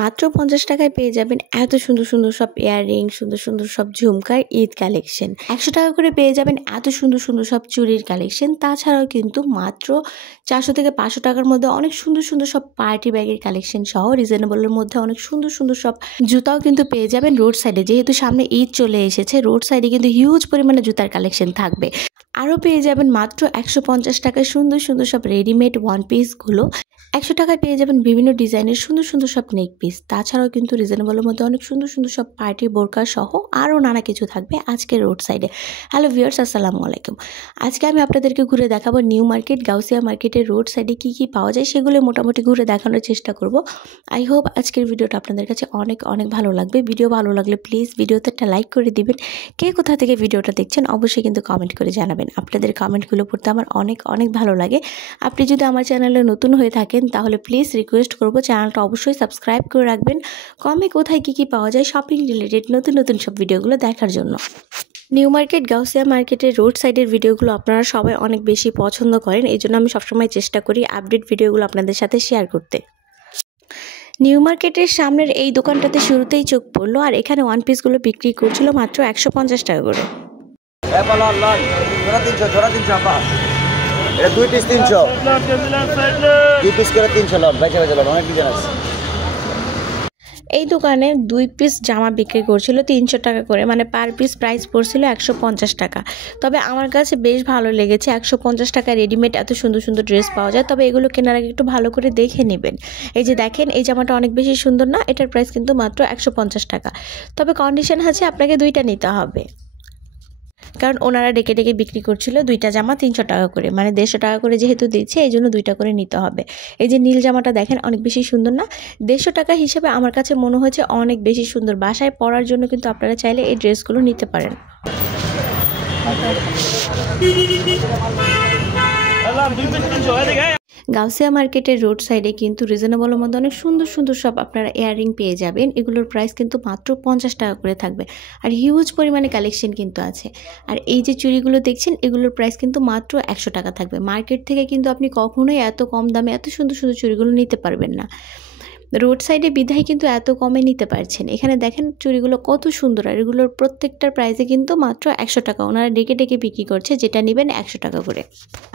মাত্র ৫০ টাকায় পেয়ে যাবেন এত সুন্দর সুন্দর সব ইয়াররিং, সুন্দর সুন্দর সব ঝুমকার ঈদ কালেকশন। ১০০ টাকা করে পেয়ে যাবেন এত সুন্দর সুন্দর সব চুড়ির কালেকশন। তাছাড়াও কিন্তু মাত্র ৪০০ থেকে ৫০০ টাকার মধ্যে অনেক সুন্দর সুন্দর সব পার্টি ব্যাগের কালেকশন সহ রিজনেবলের মধ্যে অনেক সুন্দর সুন্দর সব জুতাও কিন্তু পেয়ে যাবেন রোড সাইডে। যেহেতু সামনে ঈদ চলে এসেছে, রোড সাইডে কিন্তু হিউজ পরিমাণে জুতার কালেকশন থাকবে। আরও পেয়ে যাবেন মাত্র ১৫০ টাকায় সুন্দর সুন্দর সব রেডিমেড ওয়ান পিসগুলো। ১০০ টাকায় পেয়ে যাবেন বিভিন্ন ডিজাইনের সুন্দর সুন্দর সব নেক পিস। তাছাড়াও কিন্তু রিজনেবলের মধ্যে অনেক সুন্দর সুন্দর সব পার্টি বোরকা সহ আরও নানা কিছু থাকবে আজকের রোড সাইডে। হ্যালো ভিউয়ার্স, আসসালামু আলাইকুম। আজকে আমি আপনাদেরকে ঘুরে দেখাবো নিউ মার্কেট, গাউসিয়া মার্কেটের রোড সাইডে কী কী পাওয়া যায় সেগুলো মোটামুটি ঘুরে দেখানোর চেষ্টা করব। আই হোপ আজকের ভিডিওটা আপনাদের কাছে অনেক অনেক ভালো লাগবে। ভিডিও ভালো লাগলে প্লিজ ভিডিওতে একটা লাইক করে দিবেন। কে কোথা থেকে ভিডিওটা দেখছেন অবশ্যই কিন্তু কমেন্ট করে জানাবেন। আপনাদের কমেন্টগুলো পড়তে আমার অনেক অনেক ভালো লাগে। আপনি যদি আমার চ্যানেলে নতুন হয়ে থাকেন তাহলে প্লিজ রিকোয়েস্ট করব চ্যানেলটা অবশ্যই সাবস্ক্রাইব করে রাখবেন। কমে কোথায় কী কী পাওয়া যায় শপিং রিলেটেড নতুন নতুন সব ভিডিওগুলো দেখার জন্য। নিউ মার্কেট, গাউসিয়া মার্কেটের রোড সাইডের ভিডিওগুলো আপনারা সবাই অনেক বেশি পছন্দ করেন, এই জন্য আমি সবসময় চেষ্টা করি আপডেট ভিডিওগুলো আপনাদের সাথে শেয়ার করতে। নিউ মার্কেটের সামনের এই দোকানটাতে শুরুতেই চোখ পড়লো, আর এখানে ওয়ান পিসগুলো বিক্রি করছিল মাত্র ১৫০ টাকা করে। এটা 2 পিস 300, 2 পিস করে 300 লট বেচা লট অনেক ডিজাইন আছে। এই দোকানে 2 পিস জামা বিক্রি করছিল ৩০০ টাকা করে, মানে পার পিস প্রাইস পড়ছিল ১৫০ টাকা। তবে আমার কাছে বেশ ভালো লেগেছে, ১৫০ টাকা রেডিমেড এত সুন্দর সুন্দর ড্রেস পাওয়া যায়। তবে এগুলো কেনার আগে একটু ভালো করে দেখে নেবেন। এই যে দেখেন, এই জামাটা অনেক বেশি সুন্দর না? এটার প্রাইস কিন্তু মাত্র ১৫০ টাকা। তবে কন্ডিশন আছে আপনাকে দুইটা নিতে হবে, কারণ ওনারা ডেকে ডেকে বিক্রি করছিল দুইটা জামা ৩০০ টাকা করে, মানে ১৫০ টাকা করে যেহেতু দিচ্ছে এই জন্য দুইটা করে নিতে হবে। এই যে নীল জামাটা দেখেন, অনেক বেশি সুন্দর না? ১৫০ টাকা হিসেবে আমার কাছে মনে হয়েছে অনেক বেশি সুন্দর। বাসায় পরার জন্য কিন্তু আপনারা চাইলে এই ড্রেসগুলো নিতে পারেন। গাউসিয়া মার্কেটের রোড সাইডে কিন্তু রিজনেবলের মধ্যে অনেক সুন্দর সুন্দর সব আপনারা ইয়াররিং পেয়ে যাবেন। এগুলোর প্রাইস কিন্তু মাত্র ৫০ টাকা করে থাকবে, আর হিউজ পরিমাণে কালেকশন কিন্তু আছে। আর এই যে চুড়িগুলো দেখছেন, এগুলোর প্রাইস কিন্তু মাত্র ১০০ টাকা থাকবে। মার্কেট থেকে কিন্তু আপনি কখনোই এত কম দামে এত সুন্দর সুন্দর চুড়িগুলো নিতে পারবেন না। রোড সাইডে বিধায় কিন্তু এত কমে নিতে পারছেন। এখানে দেখেন চুড়িগুলো কত সুন্দর, আর এগুলোর প্রত্যেকটার প্রাইসে কিন্তু মাত্র ১০০ টাকা। ওনারা ডেকে ডেকে বিক্রি করছে, যেটা নেবেন ১০০ টাকা করে।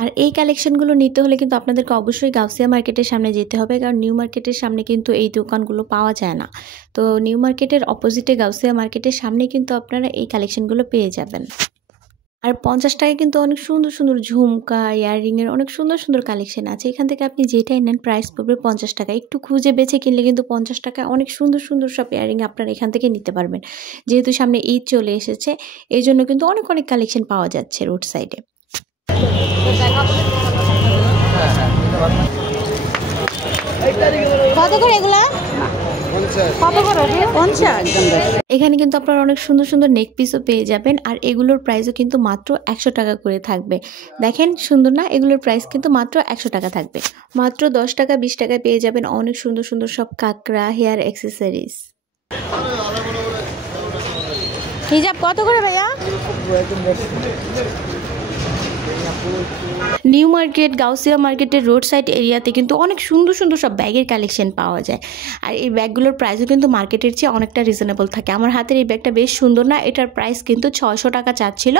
আর এই কালেকশনগুলো নিতে হলে কিন্তু আপনাদেরকে অবশ্যই গাউসিয়া মার্কেটের সামনে যেতে হবে, কারণ নিউ মার্কেটের সামনে কিন্তু এই দোকানগুলো পাওয়া যায় না। তো নিউ মার্কেটের অপোজিটে গাউসিয়া মার্কেটের সামনে কিন্তু আপনারা এই কালেকশনগুলো পেয়ে যাবেন। আর ৫০ টাকায় কিন্তু অনেক সুন্দর সুন্দর ঝুমকা, ইয়াররিংয়ের অনেক সুন্দর সুন্দর কালেকশন আছে। এখান থেকে আপনি যেটাই নেন প্রাইস পড়বে ৫০ টাকা। একটু খুঁজে বেছে কিনলে কিন্তু ৫০ টাকায় অনেক সুন্দর সুন্দর সব ইয়াররিং আপনারা এখান থেকে নিতে পারবেন। যেহেতু সামনে ঈদ চলে এসেছে এই জন্য কিন্তু অনেক অনেক কালেকশন পাওয়া যাচ্ছে রোড সাইডে। কত করে এগুলা? এখানে কিন্তু আপনারা অনেক সুন্দর সুন্দর নেক পিসও পেয়ে যাবেন, আর এগুলোর প্রাইসও কিন্তু মাত্র ১০০ টাকা করে থাকবে। দেখেন সুন্দর না? এগুলোর প্রাইস কিন্তু মাত্র ১০০ টাকা থাকবে। মাত্র ১০ টাকা ২০ টাকায় পেয়ে যাবেন অনেক সুন্দর সুন্দর সব কাকড়া, হেয়ার অ্যাক্সেসরিজ। হিজাব কত করে ভাইয়া? নিউ মার্কেট, গাউসিয়া মার্কেটের রোড সাইড এরিয়াতে কিন্তু অনেক সুন্দর সুন্দর সব ব্যাগের কালেকশন পাওয়া যায়, আর এই ব্যাগগুলোর প্রাইসও কিন্তু মার্কেটের চেয়ে অনেকটা রিজনেবল থাকে। আমার হাতের এই ব্যাগটা বেশ সুন্দর না? এটার প্রাইস কিন্তু ৬০০ টাকা চাচ্ছিল,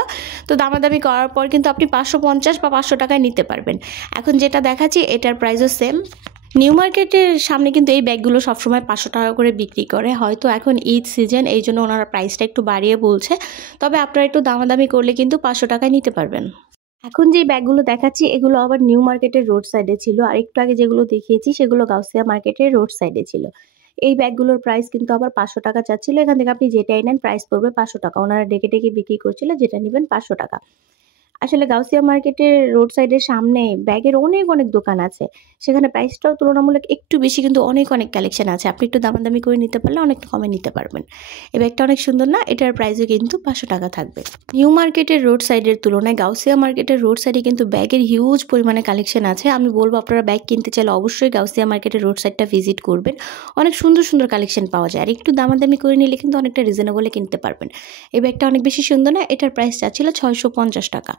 তো দামাদামি করার পর কিন্তু আপনি ৫৫০ বা ৫০০ টাকায় নিতে পারবেন। এখন যেটা দেখাচ্ছি এটার প্রাইসও সেম। নিউ মার্কেটের সামনে কিন্তু এই ব্যাগগুলো সবসময় ৫০০ টাকা করে বিক্রি করে। হয়তো এখন ঈদ সিজন এই জন্য ওনারা প্রাইসটা একটু বাড়িয়ে বলছে, তবে আপনারা একটু দামাদামি করলে কিন্তু ৫০০ টাকায় নিতে পারবেন। এখন যে ব্যাগগুলো দেখাচ্ছি এগুলো আবার নিউ মার্কেটের রোড সাইডে ছিল, আর একটু আগে যেগুলো দেখিয়েছি সেগুলো গাউসিয়া মার্কেটের রোড সাইডে ছিল। এই ব্যাগগুলোর প্রাইস কিন্তু আবার ৫০০ টাকা চাচ্ছিল। এখান থেকে আপনি যেটাই নেন প্রাইস পড়বে ৫০০ টাকা। ওনারা ডেকে ডেকে বিক্রি করছিল, যেটা নেবেন ৫০০ টাকা। আসলে গাউসিয়া মার্কেটের রোড সাইডের সামনে ব্যাগের অনেক অনেক দোকান আছে, সেখানে প্রাইসটাও তুলনামূলক একটু বেশি, কিন্তু অনেক অনেক কালেকশন আছে। আপনি একটু দামাদামি করে নিতে পারলে অনেক কমে নিতে পারবেন। এই ব্যাগটা অনেক সুন্দর না? এটার প্রাইসও কিন্তু ৫০০ টাকা থাকবে। নিউ মার্কেটের রোড সাইডের তুলনায় গাউসিয়া মার্কেটের রোড সাইডে কিন্তু ব্যাগের হিউজ পরিমাণে কালেকশন আছে। আমি বলবো আপনারা ব্যাগ কিনতে চাইলে অবশ্যই গাউসিয়া মার্কেটের রোড সাইডটা ভিজিট করবেন। অনেক সুন্দর সুন্দর কালেকশন পাওয়া যায়, আর একটু দামাদামি করে নিলে কিন্তু অনেকটা রিজনেবলে কিনতে পারবেন। এই ব্যাগটা অনেক বেশি সুন্দর না? এটার প্রাইস চাচ্ছিল ৬৫০ টাকা।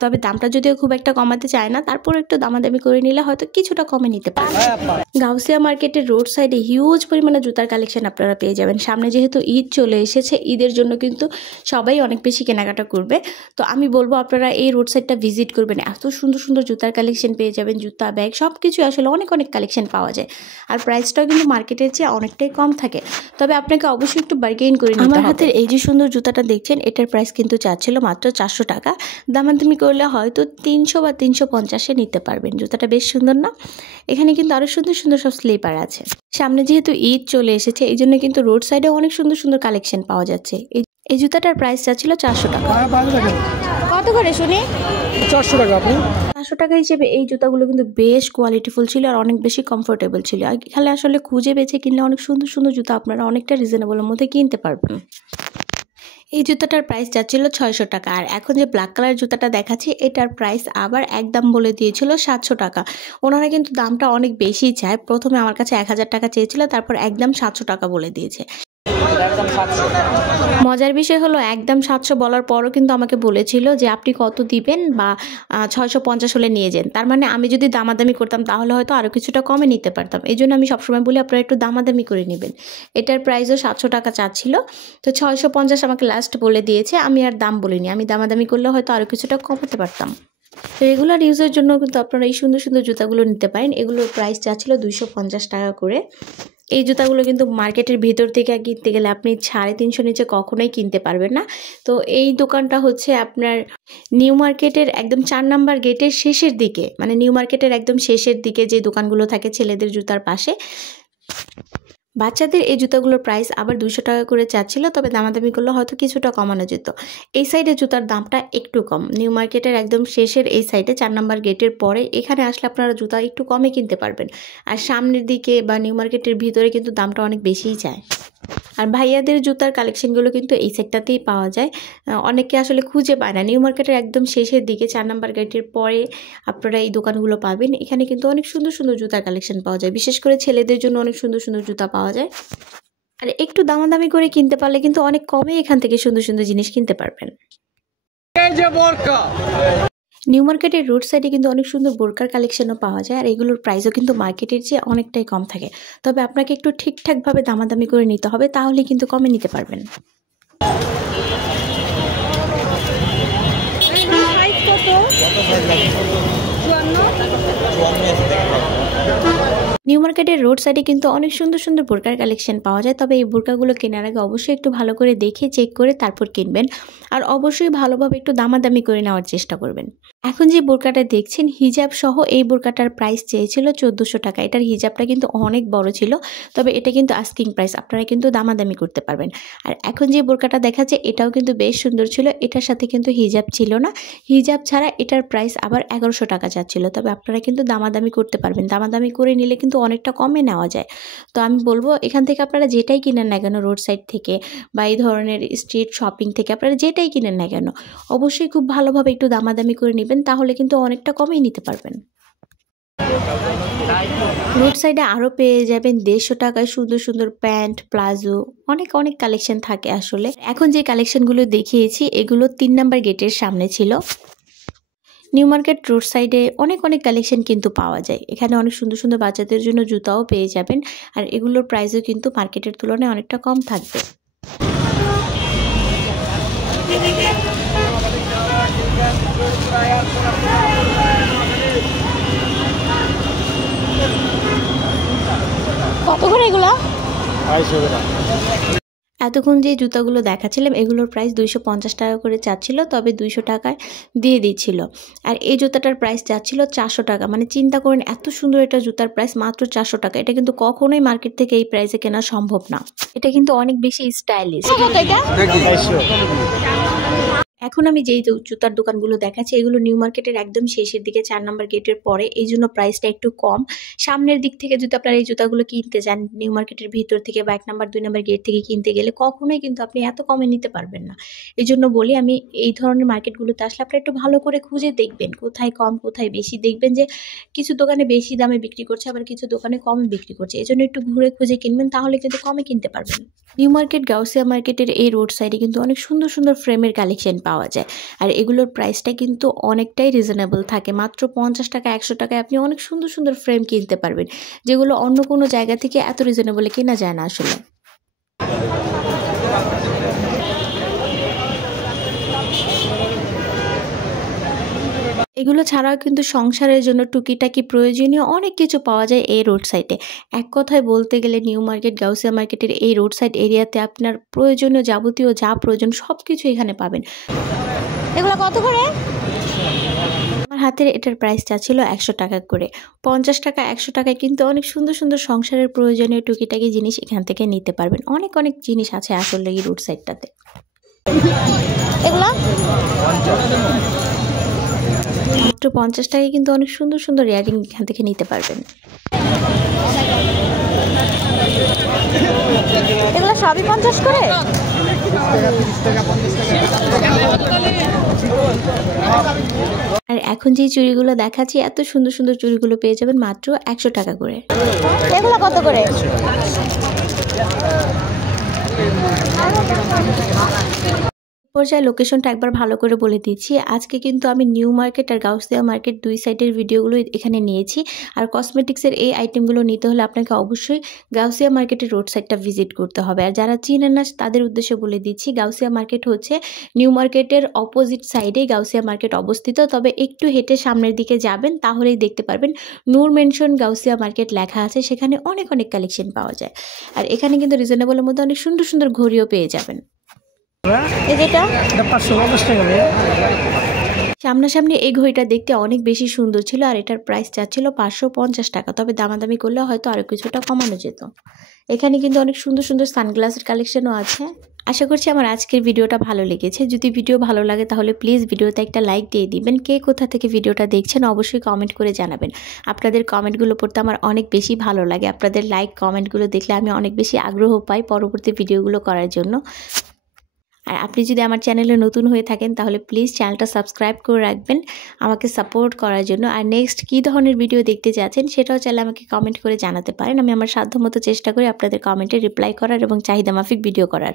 তবে দামটা যদিও খুব একটা কমাতে চায় না, তারপর একটু দামাদামি করে নিলে হয়তো কিছুটা কমে নিতে পারে। গাউসিয়া মার্কেটের রোড সাইডে হিউজ পরিমাণে জুতার কালেকশন আপনারা পেয়ে যাবেন। সামনে যেহেতু ঈদ চলে এসেছে, ঈদের জন্য কিন্তু সবাই অনেক বেশি কেনাকাটা করবে। তো আমি বলবো আপনারা এই রোড সাইডটা ভিজিট করবেন। এত সুন্দর সুন্দর জুতার কালেকশন পেয়ে যাবেন, জুতা, ব্যাগ সব কিছু আসলে অনেক অনেক কালেকশন পাওয়া যায়। আর প্রাইসটাও কিন্তু মার্কেটের চেয়ে অনেকটাই কম থাকে। তবে আপনাকে অবশ্যই একটু বার্গেইন করে নিতে হবে। আমার হাতের এই যে সুন্দর জুতাটা দেখছেন, এটার প্রাইস কিন্তু চাচ্ছিল মাত্র 400 টাকা। দামাদামি করলে হয়তো 300 বা 350-এ নিতে পারবেন। জুতাটা বেশ সুন্দর না? এখানে কিন্তু আরও সুন্দর সুন্দর সব স্লিপার আছে। সামনে যেহেতু ঈদ চলে এসেছে, এই জন্য কিন্তু রোড সাইডে অনেক সুন্দর সুন্দর কালেকশন পাওয়া যাচ্ছে। এই জুতাটার প্রাইস চাচ্ছিল 400 টাকা। কত করে শুনি? 400 টাকা। আপনি 400 টাকা হিসেবে এই জুতাগুলো কিন্তু বেশ কোয়ালিটিফুল ছিল আর অনেক বেশি কমফোর্টেবল ছিল। আর এখানে আসলে খুঁজে বেছে কিনলে অনেক সুন্দর সুন্দর জুতা আপনারা অনেকটা রিজনেবলের মধ্যে কিনতে পারবেন। এই জুতাটার প্রাইস যাচ্ছিল 600 টাকা। আর এখন যে ব্ল্যাক কালার জুতাটা দেখাচ্ছি, এটার প্রাইস আবার একদম বলে দিয়েছিল 700 টাকা। ওনারা কিন্তু দামটা অনেক বেশি চায়। প্রথমে আমার কাছে 1000 টাকা চেয়েছিল, তারপর একদম 700 টাকা বলে দিয়েছে। মজার বিষয় হলো একদম 700 বলার পরও কিন্তু আমাকে বলেছিল যে আপনি কত দিবেন, বা 650 হলে নিয়ে যান। তার মানে আমি যদি দামাদামি করতাম তাহলে হয়তো আরও কিছুটা কমে নিতে পারতাম। এই জন্য আমি সবসময় বলি আপনারা একটু দামাদামি করে নেবেন। এটার প্রাইসও 700 টাকা চাচ্ছিল, তো 650 আমাকে লাস্ট বলে দিয়েছে। আমি আর দাম বলিনি, আমি দামাদামি করলে হয়তো আরও কিছুটা কমাতে পারতাম। রেগুলার ইউজের জন্য কিন্তু আপনারা এই সুন্দর সুন্দর জুতাগুলো নিতে পারেন। এগুলোর প্রাইস চাচ্ছিল 250 টাকা করে। এই জুতাগুলো কিন্তু মার্কেটের ভিতর থেকে কিনতে গেলে আপনি 350 নিচে কখনোই কিনতে পারবেন না। তো এই দোকানটা হচ্ছে আপনার নিউ মার্কেটের একদম 4 নাম্বার গেটের শেষের দিকে, মানে নিউ মার্কেটের একদম শেষের দিকে যে দোকানগুলো থাকে ছেলেদের জুতার পাশে। বাচ্চাদের এই জুতাগুলোর প্রাইস আবার 200 টাকা করে চাচ্ছিল, তবে দামাদামি করলে হয়তো কিছুটা কমানো যেত। এই সাইডে জুতার দামটা একটু কম। নিউ মার্কেটের একদম শেষের এই সাইডে 4 নাম্বার গেটের পরে এখানে আসলে আপনারা জুতা একটু কমে কিনতে পারবেন। আর সামনের দিকে বা নিউ মার্কেটের ভিতরে কিন্তু দামটা অনেক বেশিই চায়। আর ভাইয়াদের জুতার কালেকশনগুলো কিন্তু এই সেটটাতেই পাওয়া যায়। অনেকে আসলে খুঁজে পায় না। নিউ মার্কেটের একদম শেষের দিকে 4 নাম্বার গেটের পরে আপনারা এই দোকানগুলো পাবেন। এখানে কিন্তু অনেক সুন্দর সুন্দর জুতার কালেকশন পাওয়া যায়, বিশেষ করে ছেলেদের জন্য অনেক সুন্দর সুন্দর জুতা পাওয়া যায়। আর একটু দামাদামি করে কিনতে পারলে কিন্তু অনেক কমে এখান থেকে সুন্দর সুন্দর জিনিস কিনতে পারবেন। নিউ মার্কেটের রোড সাইডে কিন্তু অনেক সুন্দর বোরকার কালেকশনও পাওয়া যায়। আর এগুলোর প্রাইসও কিন্তু মার্কেটের চেয়ে অনেকটাই কম থাকে। তবে আপনাকে একটু ঠিকঠাকভাবে দামাদামি করে নিতে হবে, তাহলে কিন্তু কমে নিতে পারবেন। নিউ মার্কেটের রোড সাইডে কিন্তু অনেক সুন্দর সুন্দর বোরকার কালেকশন পাওয়া যায়। তবে এই বোরকাগুলো কেনার আগে অবশ্যই একটু ভালো করে দেখে চেক করে তারপর কিনবেন। আর অবশ্যই ভালোভাবে একটু দামাদামি করে নেওয়ার চেষ্টা করবেন। এখন যে বোরকাটা দেখছেন হিজাব সহ, এই বোরকাটার প্রাইস চেয়েছিল 1400 টাকা। এটার হিজাবটা কিন্তু অনেক বড় ছিল, তবে এটা কিন্তু আস্কিং প্রাইস, আপনারা কিন্তু দামাদামি করতে পারবেন। আর এখন যে বোরকাটা দেখাচ্ছে এটাও কিন্তু বেশ সুন্দর ছিল। এটার সাথে কিন্তু হিজাব ছিল না, হিজাব ছাড়া এটার প্রাইস আবার 1100 টাকা যাচ্ছিল। তবে আপনারা কিন্তু দামাদামি করতে পারবেন। দামাদামি করে নিলে কিন্তু অনেকটা কমে নেওয়া যায়। তো আমি বলবো এখান থেকে আপনারা যেটাই কিনেন না কেন, রোড সাইড থেকে বা এই ধরনের স্ট্রিট শপিং থেকে আপনারা যেটাই কিনেন না কেন, অবশ্যই খুব ভালোভাবে একটু দামাদামি করে নেবেন, তাহলে কিন্তু অনেকটা কমেই নিতে পারবেন। রোড সাইডে আরও পেয়ে যাবেন 150 টাকায় সুন্দর সুন্দর প্যান্ট, প্লাজো, অনেক অনেক কালেকশন থাকে আসলে। এখন যে কালেকশনগুলো দেখিয়েছি এগুলো 3 নাম্বার গেটের সামনে ছিল। নিউ মার্কেট রোড সাইডে অনেক অনেক কালেকশন কিন্তু পাওয়া যায়। এখানে অনেক সুন্দর সুন্দর বাচ্চাদের জন্য জুতাও পেয়ে যাবেন। আর এগুলোর প্রাইসও কিন্তু মার্কেটের তুলনায় অনেকটা কম থাকবে। কত করে এগুলো? 250 টাকা। এতক্ষণ যে জুতাগুলো দেখাচ্ছিলাম এগুলোর প্রাইস 250 টাকা করে চাচ্ছিল, তবে 200 টাকায় দিয়ে দিচ্ছিল। আর এই জুতাটার প্রাইস চাচ্ছিল 400 টাকা। মানে চিন্তা করেন, এত সুন্দর একটা জুতার প্রাইস মাত্র 400 টাকা। এটা কিন্তু কখনোই মার্কেট থেকে এই প্রাইসে কেনা সম্ভব না। এটা কিন্তু অনেক বেশি স্টাইলিশ। এখন আমি যেই জুতার দোকানগুলো দেখাচ্ছি এগুলো নিউ মার্কেটের একদম শেষের দিকে 4 নাম্বার গেটের পরে, এই জন্য প্রাইসটা একটু কম। সামনের দিক থেকে যদি আপনারা এই জুতাগুলো কিনতে যান নিউ মার্কেটের ভিতর থেকে বা 1 নাম্বার 2 নাম্বার গেট থেকে কিনতে গেলে কখনোই কিন্তু আপনি এত কমে নিতে পারবেন না। এই জন্য বলি আমি এই ধরনের মার্কেটগুলোতে আসলে আপনারা একটু ভালো করে খুঁজে দেখবেন কোথায় কম কোথায় বেশি। দেখবেন যে কিছু দোকানে বেশি দামে বিক্রি করছে, আবার কিছু দোকানে কমে বিক্রি করছে। এই জন্য একটু ঘুরে খুঁজে কিনবেন, তাহলে কিন্তু কমে কিনতে পারবেন। নিউ মার্কেট গাউসিয়া মার্কেটের এই রোড সাইডে কিন্তু অনেক সুন্দর সুন্দর ফ্রেমের কালেকশন পাওয়া যায়। আর এগুলোর প্রাইসটা কিন্তু অনেকটাই রিজনেবল থাকে, মাত্র 50 টাকা 100 টাকায় আপনি অনেক সুন্দর সুন্দর ফ্রেম কিনতে পারবেন, যেগুলো অন্য কোনো জায়গা থেকে এত রিজনেবলে কেনা যায় না আসলে। এগুলো ছাড়াও কিন্তু সংসারের জন্য টুকিটাকি প্রয়োজনীয় অনেক কিছু পাওয়া যায় এই রোড সাইডে। এক কথায় বলতে গেলে নিউ মার্কেট, গাউসিয়া মার্কেটের এই রোড সাইড এরিয়াতে আপনার প্রয়োজনীয় যাবতীয় যা প্রয়োজন সব কিছু এখানে পাবেন। এগুলো কত করে? আমার হাতের এটার প্রাইসটা ছিল 100 টাকা করে। 50 টাকা 100 টাকায় কিন্তু অনেক সুন্দর সুন্দর সংসারের প্রয়োজনীয় টুকিটাকি জিনিস এখান থেকে নিতে পারবেন। অনেক অনেক জিনিস আছে আসলে এই রোড সাইডটাতে। এগুলো মাত্র 50 টাকায় কিন্তু অনেক সুন্দর সুন্দর ইয়ারিং এখান থেকে নিতে পারবেন। এগুলো সবই 50 করে? আর এখন যে চুড়িগুলো দেখাচ্ছি এত সুন্দর সুন্দর চুড়িগুলো পেয়ে যাবেন মাত্র 100 টাকা করে। এগুলো কত করে? পর্যায়ে লোকেশনটা একবার ভালো করে বলে দিচ্ছি। আজকে কিন্তু আমি নিউ মার্কেট আর গাউসিয়া মার্কেট দুই সাইডের ভিডিওগুলো এখানে নিয়েছি। আর কসমেটিক্সের এই আইটেমগুলো নিতে হলে আপনাকে অবশ্যই গাউসিয়া মার্কেটের রোড সাইডটা ভিজিট করতে হবে। আর যারা চিনেন না তাদের উদ্দেশ্যে বলে দিচ্ছি, গাউসিয়া মার্কেট হচ্ছে নিউ মার্কেটের অপোজিট সাইডে গাউসিয়া মার্কেট অবস্থিত। তবে একটু হেঁটে সামনের দিকে যাবেন তাহলেই দেখতে পারবেন নূর মেনশন গাউসিয়া মার্কেট লেখা আছে, সেখানে অনেক অনেক কালেকশন পাওয়া যায়। আর এখানে কিন্তু রিজনেবলের মধ্যে অনেক সুন্দর সুন্দর ঘড়িও পেয়ে যাবেন। যেটা 550 টাকা। সামনাসামনি এই ঘড়িটা দেখতে অনেক বেশি সুন্দর ছিল, আর এটার প্রাইস চাচ্ছিল 550 টাকা। তবে দামাদামি করলে হয়তো আরও কিছুটা কমানো যেত। এখানে কিন্তু অনেক সুন্দর সুন্দর সানগ্লাসের কালেকশনও আছে। আশা করছি আমার আজকের ভিডিওটা ভালো লেগেছে। যদি ভিডিও ভালো লাগে তাহলে প্লিজ ভিডিওতে একটা লাইক দিয়ে দিবেন। কে কোথা থেকে ভিডিওটা দেখছেন অবশ্যই কমেন্ট করে জানাবেন। আপনাদের কমেন্টগুলো পড়তে আমার অনেক বেশি ভালো লাগে। আপনাদের লাইক কমেন্টগুলো দেখলে আমি অনেক বেশি আগ্রহ পাই পরবর্তী ভিডিওগুলো করার জন্য। আর আপনি যদি আমার চ্যানেলে নতুন হয়ে থাকেন তাহলে প্লিজ চ্যানেলটা সাবস্ক্রাইব করে রাখবেন আমাকে সাপোর্ট করার জন্য। আর নেক্সট কী ধরনের ভিডিও দেখতে চাচ্ছেন সেটাও চাইলে আমাকে কমেন্ট করে জানাতে পারেন। আমি আমার সাধ্যমতো চেষ্টা করি আপনাদের কমেন্টে রিপ্লাই করার এবং চাহিদা মাফিক ভিডিও করার।